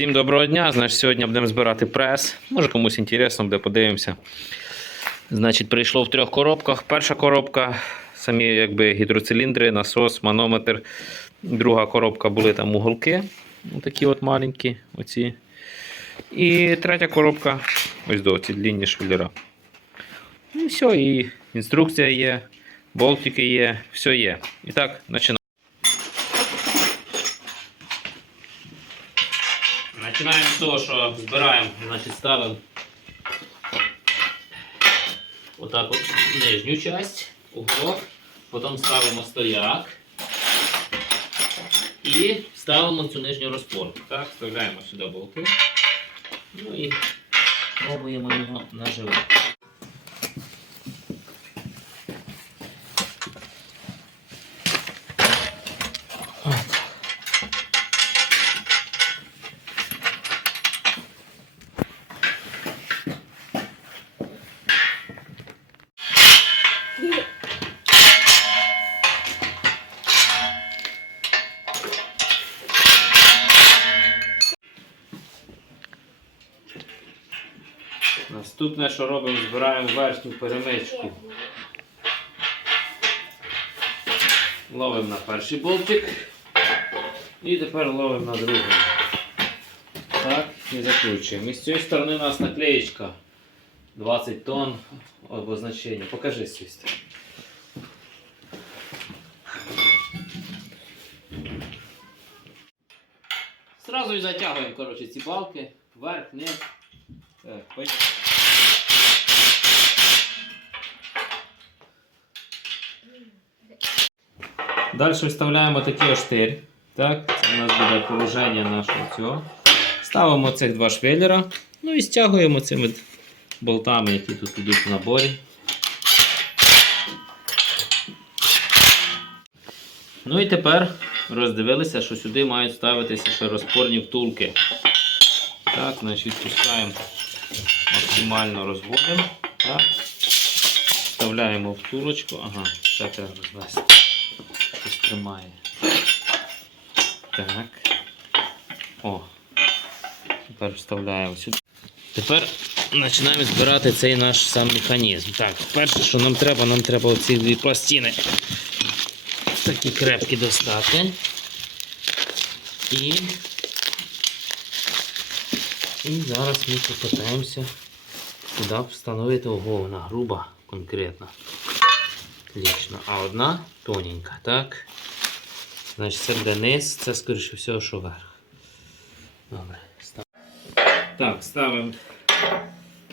Всім доброго дня. Значить, сьогодні будемо збирати прес. Може комусь інтересно буде, подивимося. Значить, прийшло в трьох коробках. Перша коробка, самі якби гідроциліндри, насос, манометр. Друга коробка були там уголки. Такі от маленькі. Оці. І третя коробка, ось до ці длінні швеллера. І все, і інструкція є, болтики є, все є. І так, починаємо. Починаємо з того, що збираємо, значить ставимо отак от нижню часть, уголок, потім ставимо стояк і ставимо цю нижню розпорку. Так, вставляємо сюди болти. Ну і пробуємо його наживити. Наступне, що робимо, збираємо верхню перемичку. Ловимо на перший болтик. І тепер ловимо на другий. Так, і закручуємо. І з цієї сторони у нас наклеєчка 20 тонн обозначення. Покажи з. Сразу і затягуємо коротше, ці балки вверх, вниз. Так, поїхали. Далі вставляємо такий штир. Так, це у нас буде положення нашого цього. Ставимо цих два швеллера. Ну і стягуємо цими болтами, які тут йдуть в наборі. Ну і тепер роздивилися, що сюди мають ставитися ще розпорні втулки. Так, значить пускаємо максимально розводимо. Так. Вставляємо втулочку. Ага, ще треба розвести. Тримає. Так. О. Тепер вставляємо сюди. Тепер починаємо збирати цей наш сам механізм. Так, перше, що нам треба, нам треба оці дві пластини. Такі крепкі достати. І і зараз ми попитаємося туди встановити ого, вона груба конкретно. Отлично. А одна тоненька, так? Значить, це буде низ, це скоріше всього, що верх. Добре, став. Так, ставимо.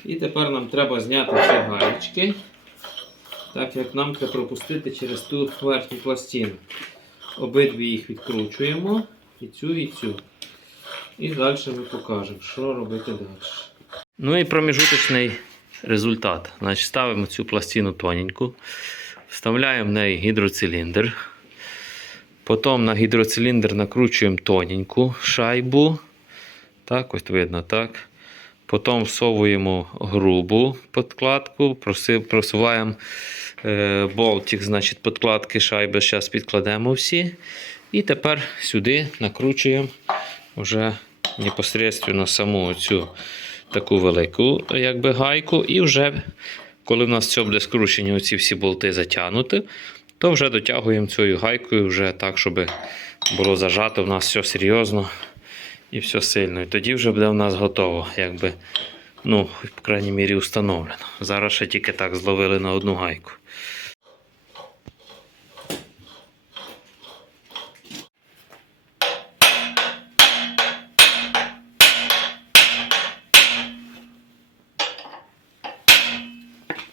І тепер нам треба зняти ці гаєчки. Так як нам треба пропустити через ту верхню пластину. Обидві їх відкручуємо. І цю, і цю. І далі ми покажемо, що робити далі. Ну і проміжуточний результат. Значить, Ставимо цю пластину тоненьку, вставляємо в неї гідроциліндр. Потім на гідроциліндр накручуємо тоненьку шайбу. Так, ось видно, так. Потім всовуємо грубу подкладку, просуваємо е, болтик, значить, подкладки шайби. Зараз підкладемо всі. І тепер сюди накручуємо вже непосередньо саму цю таку велику якби, гайку. І вже, коли в нас все буде скручені оці всі болти затягнути, то вже дотягуємо цією гайкою вже так, щоб було зажато в нас все серйозно і все сильно. І тоді вже буде в нас готово, якби, ну, по крайній мірі, установлено. Зараз ще тільки так зловили на одну гайку.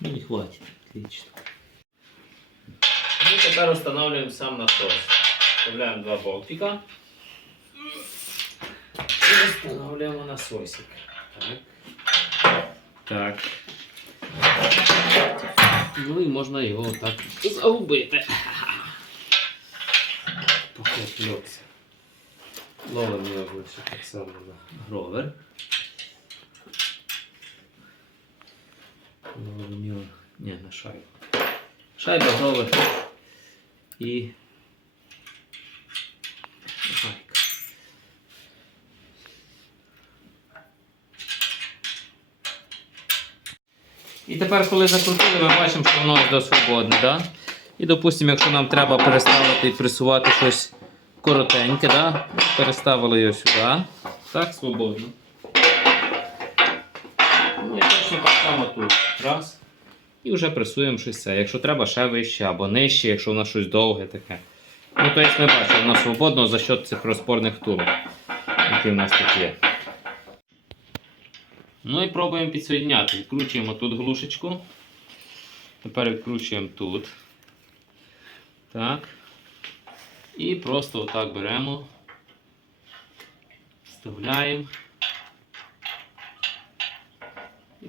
Ну и хватит. Отлично. И теперь устанавливаем сам насос. Вставляем два болтика. И устанавливаем насосик. Так. Так. Ну і можна його так загубити. Поки отвлекся. Ловимо його більше так само на гровер. Ловимо Не, на шайбу. Шайба, гровер і гайка. І тепер, коли закрутили, ми бачимо, що воно до свободне. Да? І допустимо, якщо нам треба переставити і пресувати щось коротеньке, да? переставили його сюди. Так, свободно. Ну і точно так само тут. Раз. І вже пресуємо щось це. Якщо треба, ще вище або нижче, якщо у нас щось довге таке. Ну, то есть ми бачимо, воно свободно за счет цих розпорних втулок, які в нас тут є. Ну і пробуємо підсоєдняти. Відкручуємо тут глушечку. Тепер відкручуємо тут. Так. І просто отак беремо. Вставляємо.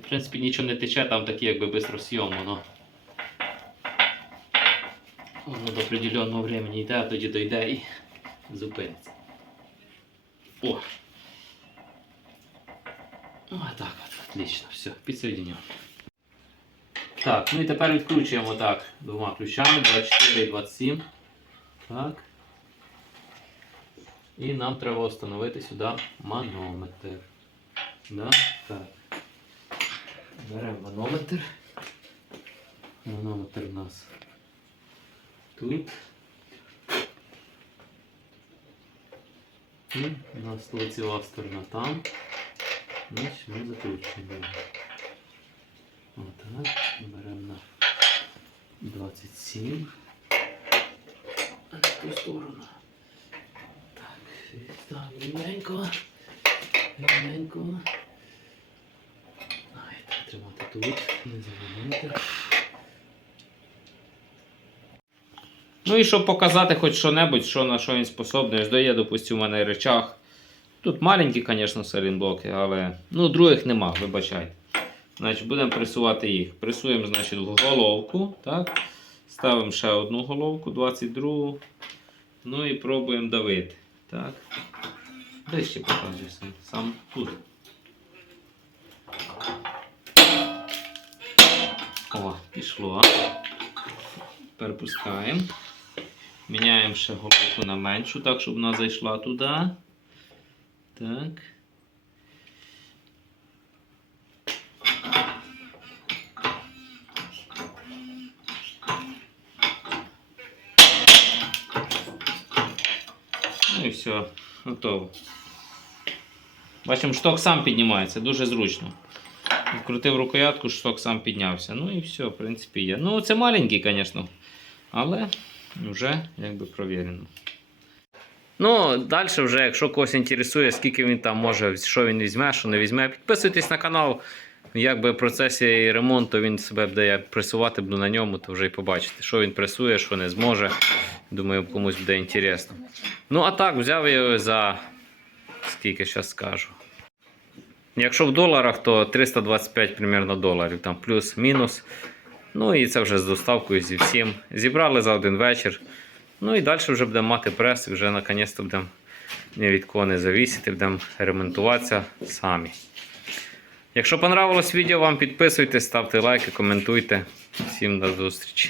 в принципі, нічого не тече, там такі якби бистросйом воно. Воно до определенного времени йде, а тоді дойде і зупиниться. О! Ну, а так от, отлично, все, підсоєднюємо. Так, ну і тепер відкручуємо так двома ключами 24 і 27. Так. І нам треба встановити сюди манометр. Да? Так. Беремо манометр. Манометр у нас тут. І у нас лицева сторона там. Значить, ми закручуємо. Отак. Беремо на 27. А на ту сторону. Так, і так, рівненько. Рівненько. Тут, не завалити. Ну і щоб показати хоч що-небудь, що на що він способний. Ось дає, допустимо, у мене речах. Тут маленькі, звісно, салінблоки, але ну, других нема, вибачайте. Значить, будемо пресувати їх. Пресуємо, значить, в головку. Так? Ставимо ще одну головку, 22. Ну і пробуємо давити. Так. Де ще показую сам? Сам тут. Пішло. Тепер пускаємо. Міняємо ще головку на меншу, так, щоб вона зайшла туди. Так. Ну і все, готово. Бачимо, шток сам піднімається, дуже зручно. Відкрутив рукоятку, шток сам піднявся. Ну і все, в принципі, є. Ну, це маленький, звісно, але вже якби провірено. Ну, далі вже, якщо когось інтересує, скільки він там може, що він візьме, що не візьме, підписуйтесь на канал. Якби в процесі ремонту він себе буде пресувати буду на ньому, то вже і побачите, що він пресує, що не зможе. Думаю, комусь буде інтересно. Ну, а так, взяв я його за скільки зараз скажу. Якщо в доларах, то 325 примерно доларів, там плюс-мінус. Ну і це вже з доставкою зі всім. Зібрали за один вечір. Ну і далі вже будемо мати прес, і вже наконець-то будемо від кого не завісити, будемо ремонтуватися самі. Якщо понравилось відео, вам підписуйтесь, ставте лайки, коментуйте. Всім до зустрічі.